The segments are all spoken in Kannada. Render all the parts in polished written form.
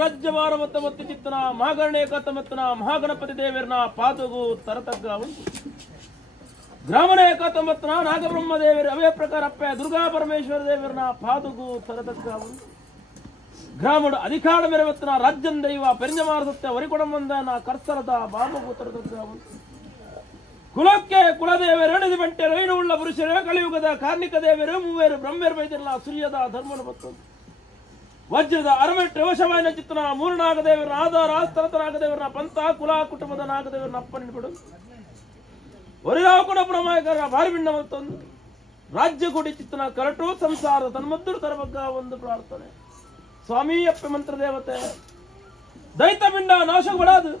ರಾಜ್ಯವಾರ ಮತ್ತು ಚಿತ್ತನ ಮಹಾಗಣೇಕತಮತ್ತನ ಮಹಾಗಣಪತಿ ದೇವರನ ಪಾದಗೂ ತರತಗ್ಗ ಉಂಟು ಗ್ರಾಮನೇಕತಮತ್ತನ ನಾಗಬ್ರಹ್ಮ ದೇವರ ಅವೇ ಪ್ರಕಾರಪ್ಪ ದುರ್ಗಾ ಪರಮೇಶ್ವರ ದೇವರನ ಪಾದಗೂ ತರತಗ್ಗ ಉಂಟು ಗ್ರಾಮಡು ಅಧಿಕಾರ ಮೆರವತ್ತನ ರಾಜ್ಯಂ ದೈವ ಪೆರಿಂಜಮಾರ ಸತ್ಯ ವರಿಕೊಡಂಬಂದನ ಕರ್ಸರದ ಬಾಬಗೂ ತರತಗ್ಗ ಉಂಟು ಕುಲಕ್ಕೆ ಕುಲದೇವರು ಎಣದಿ ಬಂಟೆ ರೈನು ಉಳ್ಳ ಪುರುಷರೇ ಕಲಿಯುಗದ ಕಾರ್ಣಿಕ ದೇವರು ಮೂವೇರು ಬ್ರಹ್ಮೇರು ಬೈದಿಲ್ಲ ಸೂರ್ಯದ ಧರ್ಮನ ಮತ್ತೊಂದು ವಜ್ರದ ಅರಮೆಟ್ಟು ವಶವಾಯಿನ ಚಿತ್ತನ ಮೂರನಾಗದೇವರನ್ನ ಆಧಾರ ಸ್ಥಳತನಾಗದೇವರನ್ನ ಪಂಥ ಕುಲ ಕುಟುಂಬದ ನಾಗದೇವರನ್ನ ಅಪ್ಪನಿಟ್ಟು ಬಿಡು ಒರಿರಾವ್ ಕೂಡ ಪ್ರಮಾಯಕರ ಭಾರಿ ಬಿಣ್ಣ ಮತ್ತೊಂದು ರಾಜ್ಯ ಕೊಡಿ ಚಿತ್ತನ ಕರಟು ಸಂಸಾರ ತನ್ಮದ್ದುರು ತರಬಗ್ಗ ಒಂದು ಪ್ರಾರ್ಥನೆ ಸ್ವಾಮಿ ಅಪ್ಪೆ ಮಂತ್ರ ದೇವತೆ ದೈತ ಪಿಂಡ ನಾಶಪಡಾದು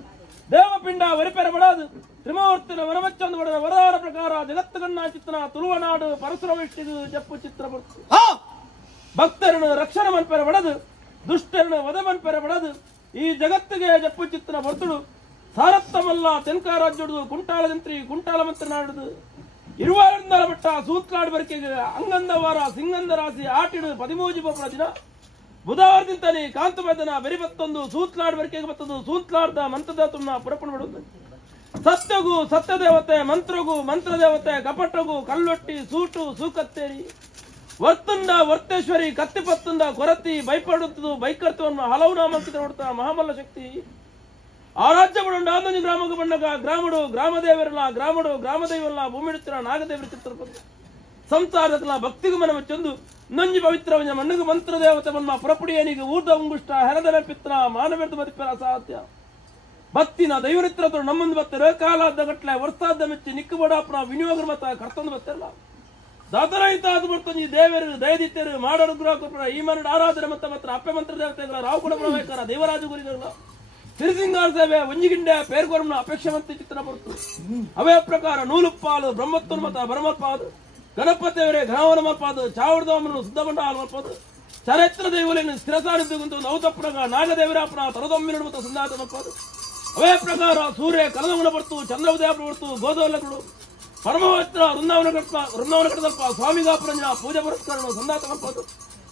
ದೇವಪಿಂಡ ವರಿಪೆರ ಬಡಾದು ತ್ರಿಮೂರ್ತಿನ ವನಮಚ್ಚಂದು ಬಡದ ವರದಾನ ಪ್ರಕಾರ ಜಗತ್ತಗಣ್ಣ ಚಿತ್ತನ ತುಳುವನಾಡು ಪರಶುರವಿಷ್ಟಿದು ಜಪ್ಪು ಚಿತ್ರ ಬರ್ತು ಭಕ್ತರನ್ನು ರಕ್ಷಣೆ ಮನ್ಪೆರ ಬಡದು ದುಷ್ಟರನ್ನು ವಧ ಮನ್ಪೆರ ಬಡದು ಈ ಜಗತ್ತಿಗೆ ಜಪ್ಪು ಚಿತ್ತನ ಬರ್ತುಡು ಸಾರತ್ತಮಲ್ಲ ತೆನ್ಕಾರಾಜ್ಯಡುದು ಕುಂಟಾಳ ಜಂತ್ರಿ ಕುಂಟಾಳ ಮಂತ್ರ ನಾಡುದು ಇರುವಾರಿಂದ ಮಟ್ಟ ಸೂತ್ಲಾಡ್ ಬರಿಕೆಗೆ ಅಂಗಂದವಾರ ಸಿಂಗಂದ ರಾಶಿ ಆಟಿಡು 13 ಬೊಬ್ಬಳ ದಿನ ಬುಧವಾರದಿಂತಲೇ ಕಾಂತಮದನ ಬೆರಿಬತ್ತೊಂದು ಸೂತ್ಲಾಡ್ ಬರಿಕೆಗೆ ಬತ್ತದು ಸೂತ್ಲಾಡ್ದ ಮಂತ್ರದ ತುಮ್ನ ಪುರಪಣ ಬಿಡುವುದು ಸತ್ಯಗೂ ಸತ್ಯ ದೇವತೆ ಮಂತ್ರಗೂ ಮಂತ್ರ ದೇವತೆ ಕಪಟಗೂ ಕಲ್ಲೊಟ್ಟಿ ಸೂಟು ಸೂಕತ್ತೇರಿ ವರ್ತುಂಡ ವರ್ತೇಶ್ವರಿ ಕತ್ತಿಪತ್ತುಂಡ ಕೊರತಿ ಭಯಪಡುತ್ತದು ಬೈಕರ್ತವನ್ನು ಹಲವು ನಾಮಂಕಿತ ನೋಡ್ತಾ ಮಹಾಮಲ್ಲ ಶಕ್ತಿ ಆ ರಾಜ್ಯ ಬಡ ಆಂದನಿ ಗ್ರಾಮಕ್ಕೆ ಬಂದಾಗ ಗ್ರಾಮಡು ಗ್ರಾಮದೇವರಲ್ಲ ಗ್ರಾಮಡು ಗ್ರಾಮದೈವಲ್ಲ ಭೂಮಿಡುತ್ತಿರ ನಾಗದೇವರ ಚಿತ್ರ ಸಂಸಾರದಲ್ಲ ಭಕ್ತಿಗೂ ಮನ ಮಚ್ಚೊಂದು ನಂಜಿ ಪವಿತ್ರವನ್ನ ಮಣ್ಣಗೆ ಮಂತ್ರ ದೇವತೆ ಮನ್ನ ಪುರಪುಡಿಯನಿಗೆ ಊರ್ಧ ಉಂಗುಷ್ಟ ಹೆರದನ ಪಿತ್ರ ಮಾನವೆರ್ದು ಬದುಕರ ಅಸಾಧ್ಯ ಭಕ್ತಿನ ದೈವರಿತ್ರ ನಮ್ಮಂದು ಬತ್ತರ ಕಾಲಾದ ಗಟ್ಲೆ ವರ್ಷಾದ ಮೆಚ್ಚಿ ನಿಕ್ಕು ಬಡಾಪುರ ವಿನಿಯೋಗ ಮತ ಕರ್ತಂದು ಬತ್ತಿರಲ್ಲ ದಾತರಹಿತ ಅದು ಬರ್ತಂಜಿ ದೇವರು ದಯದಿತ್ತರು ಮಾಡರು ಗೃಹ ಈ ಮನ ಆರಾಧನೆ ಮತ್ತ ಅಪ್ಪೆ ಮಂತ್ರ ದೇವತೆಗಳ ರಾವು ಕೂಡ ಪ್ರವೇಕರ ದೇವರಾಜ ಗುರಿಗಳ ತಿರುಸಿಂಗಾರ ಸೇವೆ ಒಂಜಿಗಿಂಡೆ ಪೇರ್ಗೋರ್ನ ಅಪೇಕ್ಷೆ ಮಂತಿ ಚಿತ್ರ ಬರ್ತು ಅವೇ ಪ್ರಕಾರ ನೂಲುಪ್ಪಾಲು ಬ್ರಹ್ಮತ್ವನ್ ಮತ ಬರಮಲ್ಪಾದು ಗಣಪತಿಯವರೇ ಘನವನ ಮಲ್ಪಾದು ಚಾವಡದವನು ಸುದ್ದಬಂಡ ಮಲ್ಪಾದು ಚರಿತ್ರ ದೇವಲಿನ ಸ್ಥಿರಸಾರಿದ್ದು ಒಂದು ನವತಪ್ಪುಣಗ ನಾಗದೇವರಾಪುರ ತರದೊಮ್ಮಿನ ಮತ ಸಂದಾತ ಮಲ್ಪಾದು ಅವೇ ಪ್ರಕಾರ ಸೂರ್ಯ ಕಲದಗುಣ ಬರ್ತು ಚಂದ್ರವದೇವರ ಬರ್ತು ಗೋದವಲ್ಲಗಳು ಪರಮವಸ್ತ್ರ ವೃಂದಾವನ ಕಟ್ಟದಲ್ಪ ಸ್ವಾಮಿಗಾಪುರಂಜನ ಪೂಜೆ ಪುರಸ್ಕಾರ ಸಂದಾತ ಮಲ್ಪಾದು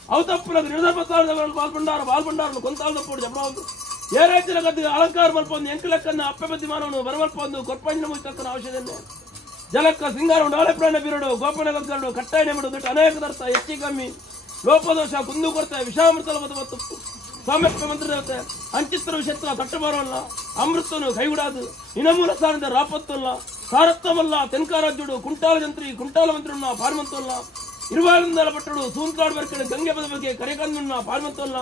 ಅವತಪ್ಪುನಗ ನಿರ್ಧರ್ಮಸಾರದವರಲ್ಲಿ ಬಾಲ್ಬಂಡಾರನು ಕೊಂತಾಳದಪ್ಪು ಜಪಡವದು ఏ రైతుల గద్దిగా అలంకారం మల్పొంది ఎంకులెక్కన్న అప్పెబద్ది మానవును బరమల్పొందు కొర్పంజన ముచ్చక్కన అవశ్యదన్నే జలక్క సింగారం డాలెప్రాణ బీరుడు గోపన గద్గరుడు కట్టాయనముడు దుట్టు అనేక దర్త ಎಚ್ಚಿ ಕಮ್ಮಿ ಲೋಪದೋಷ ಕುಂದು ಕೊರತೆ ವಿಷಾಮೃತಲ ಮತ ಸ್ವಾಮ್ಯಪ್ಪ ಮಂತ್ರ ದೇವತೆ ಅಂಚಿತ್ರ ವಿಷತ್ರ ತಟ್ಟಬಾರಲ್ಲ ಅಮೃತನು ಕೈಗುಡಾದು ಇನಮೂಲ ಸಾರಿದ ರಾಪತ್ತಲ್ಲ ಸಾರತ್ವಮಲ್ಲ ತೆನ್ಕಾರಾಜ್ಯುಡು ಕುಂಟಾಲ ಜಂತ್ರಿ ಕುಂಟಾಲ ಮಂತ್ರನ್ನ ಪಾರ್ಮಂತಲ್ಲ ಇರುವಾರಿಂದಲ ಪಟ್ಟಡು ಸೂಂತ್ಲಾಡ್ ಬರ್ಕಡೆ ಗಂಗೆ ಪದ ಬಗ್ಗೆ ಕರೆಕಂದನ್ನ ಪಾರ್ಮಂತಲ್ಲ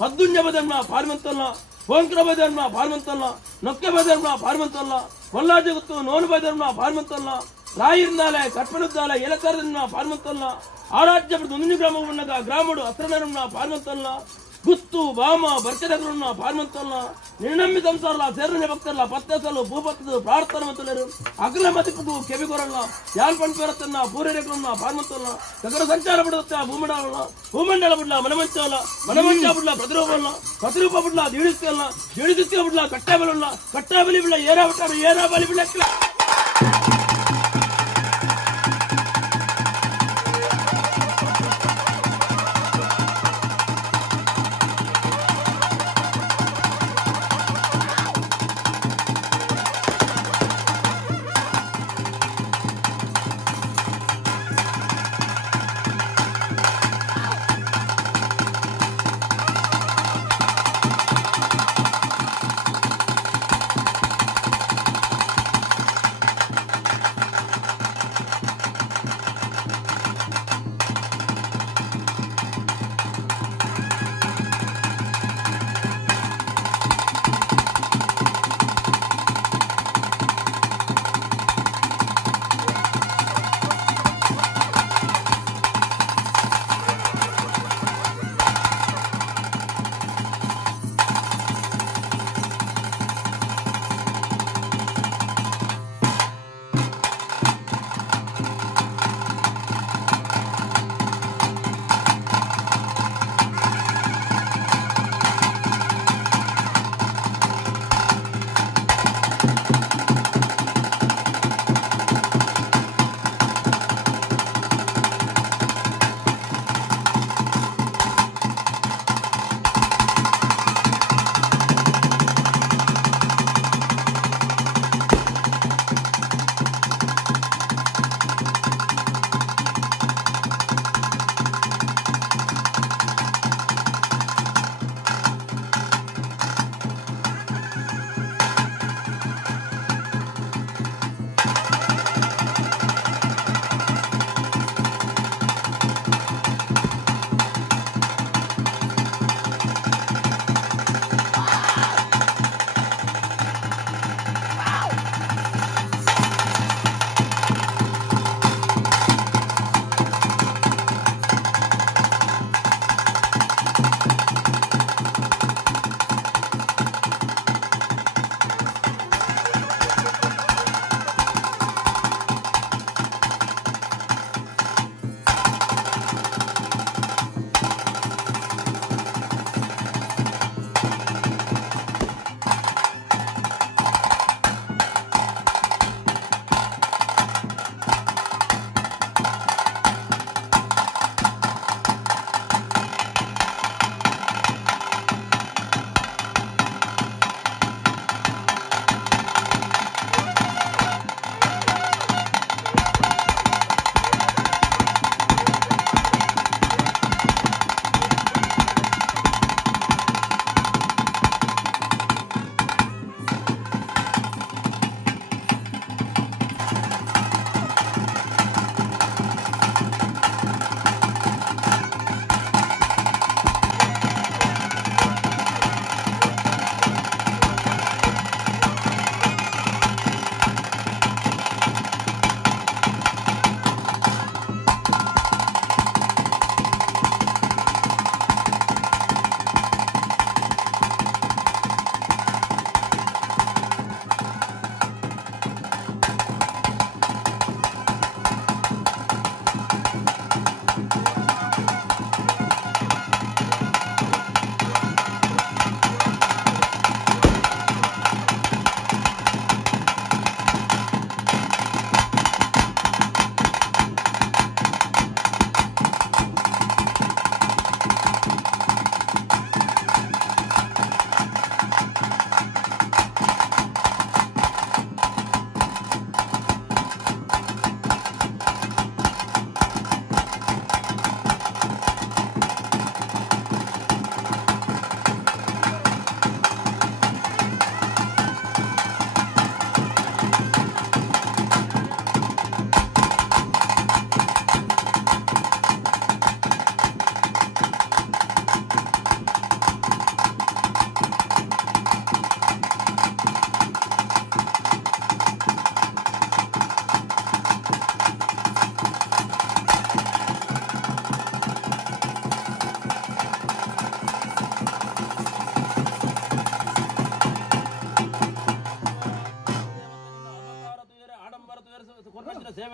ಪದ್ದುಣ್ಯ ಬದನ್ನ ಪಾರ್ಮಂತಲ್ಲ ಪೋಂಕ್ರ ಬೈಧರ್ಮ ಪಾರ್ಮಂತಲ್ಲ ನೊಕ್ಕೆ ಬೈಧರ್ಮ ಪಾರ್ಮಂತಲ್ಲ ಕೊಲ್ಲಾಜ ಗೊತ್ತು ನೋನು ಬೈಧರ್ಮ ಪಾರ್ಮಂತಲ್ಲ ರಾಯಿರ್ನಾಲೆ ಕಟ್ಪಣದ್ದಾಲೆ ಎಲಕರನ್ನ ಪಾರ್ಮಂತಲ್ಲ ಆರಾಜ್ಯ ದುಂದಿನಿ ಗ್ರಾಮ ಉಣ್ಣಗ ಗ್ರಾಮಡು ಅಸ್ತ್ರನರನ್ನ ಪಾರ್ಮಂತಲ್ಲ ಗುತ್ತು ಬಾಮ ಬರ್ಚನಗರನ್ನ ಪಾರ್ಮಂತಲ್ಲ ನಿರ್ನಮ್ಮಿ ಸಂಸಾರಲ್ಲ ಸೇರನೆ ಭಕ್ತರಲ್ಲ ಪತ್ತೆಸಲು ಭೂಪತ್ತದು ಪ್ರಾರ್ಥನೆ ಮಂತಲರು ಅಗ್ಲ ಮತಿಪ್ಪು ಕೆವಿಗೊರಲ್ಲ ಯಾನ್ ಪಂಪೇರತ್ತನ್ನ ಪೂರೈಕರನ್ನ ಪಾರ್ಮಂತಲ್ಲ ಸಗರ ಸಂಚಾರ ಬಿಡುತ್ತೆ ಭೂಮಂಡಲ ಬಿಡ್ಲ ಮನಮಂಚ ಬಿಡ್ಲ ಪ್ರತಿರೂಪ ಬಿಡ್ಲ ದೀಡಿಸ್ತಿಲ್ಲ ಬಿಡ್ಲ ಕಟ್ಟೆ ಬಲಿ ಬಿಡ್ಲ ಏನ ಬಲಿ ಬಿಡ್ಲಕ್ಕಿಲ್ಲ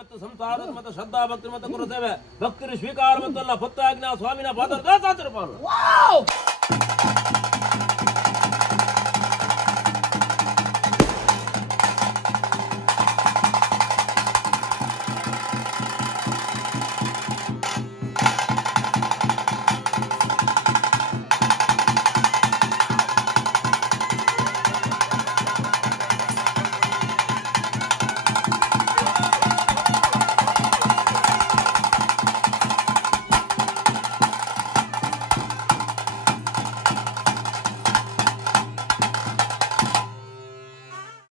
ಮತ್ತು ಸಂಸಾರದ ಮತ್ತು ಶ್ರದ್ಧಾ ಭಕ್ತಿ ಮತ್ತು ಗುರುಸೇವೆ ಭಕ್ತಿ ಸ್ವೀಕಾರ ಮತ್ತು ಪತ್ತಾಜ್ಞಾ ಸ್ವಾಮಿನ ಪಾದ ದಾಸಾತಿರ್ಪಾರು